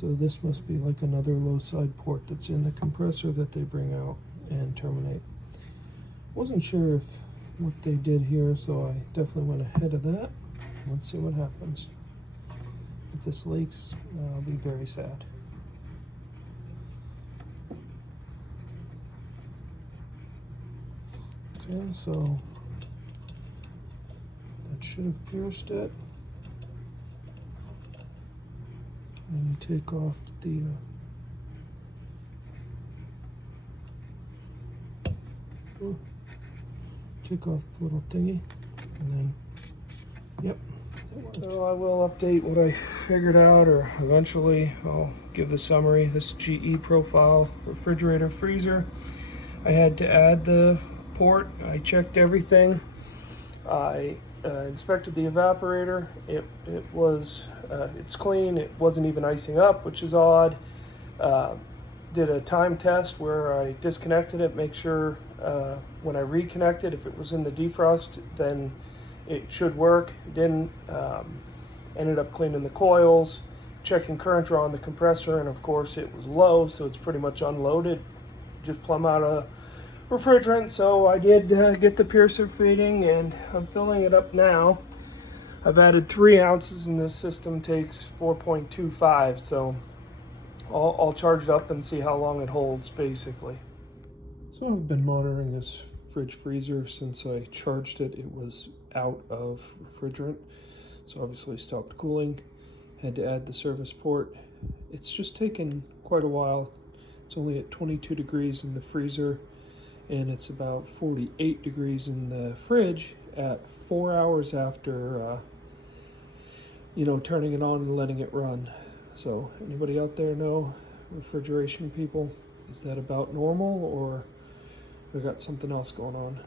So this must be like another low side port that's in the compressor that they bring out and terminate. Wasn't sure if what they did here, so I definitely went ahead of that. Let's see what happens. If this leaks, I'll be very sad. Okay, so that should have pierced it. And you take off the take off the little thingy, and then, yep. So I will update what I figured out, or eventually I'll give the summary. This GE profile refrigerator freezer. I had to add the port. I checked everything. I inspected the evaporator. It was it's clean. It wasn't even icing up, which is odd. Did a time test where I disconnected it, make sure when I reconnected, if it was in the defrost, then it should work. It didn't. Ended up cleaning the coils, checking current draw on the compressor, and of course it was low, so it's pretty much unloaded, just plumb out of refrigerant. So I did get the piercer feeding, and I'm filling it up now. I've added 3 ounces, and this system takes 4.25, so I'll charge it up and see how long it holds, basically. So I've been monitoring this fridge freezer since I charged it. It was out of refrigerant, so obviously stopped cooling. Had to add the service port. It's just taken quite a while. It's only at 22 degrees in the freezer, and it's about 48 degrees in the fridge at 4 hours after turning it on and letting it run. So anybody out there know, refrigeration people, is that about normal, or we got something else going on?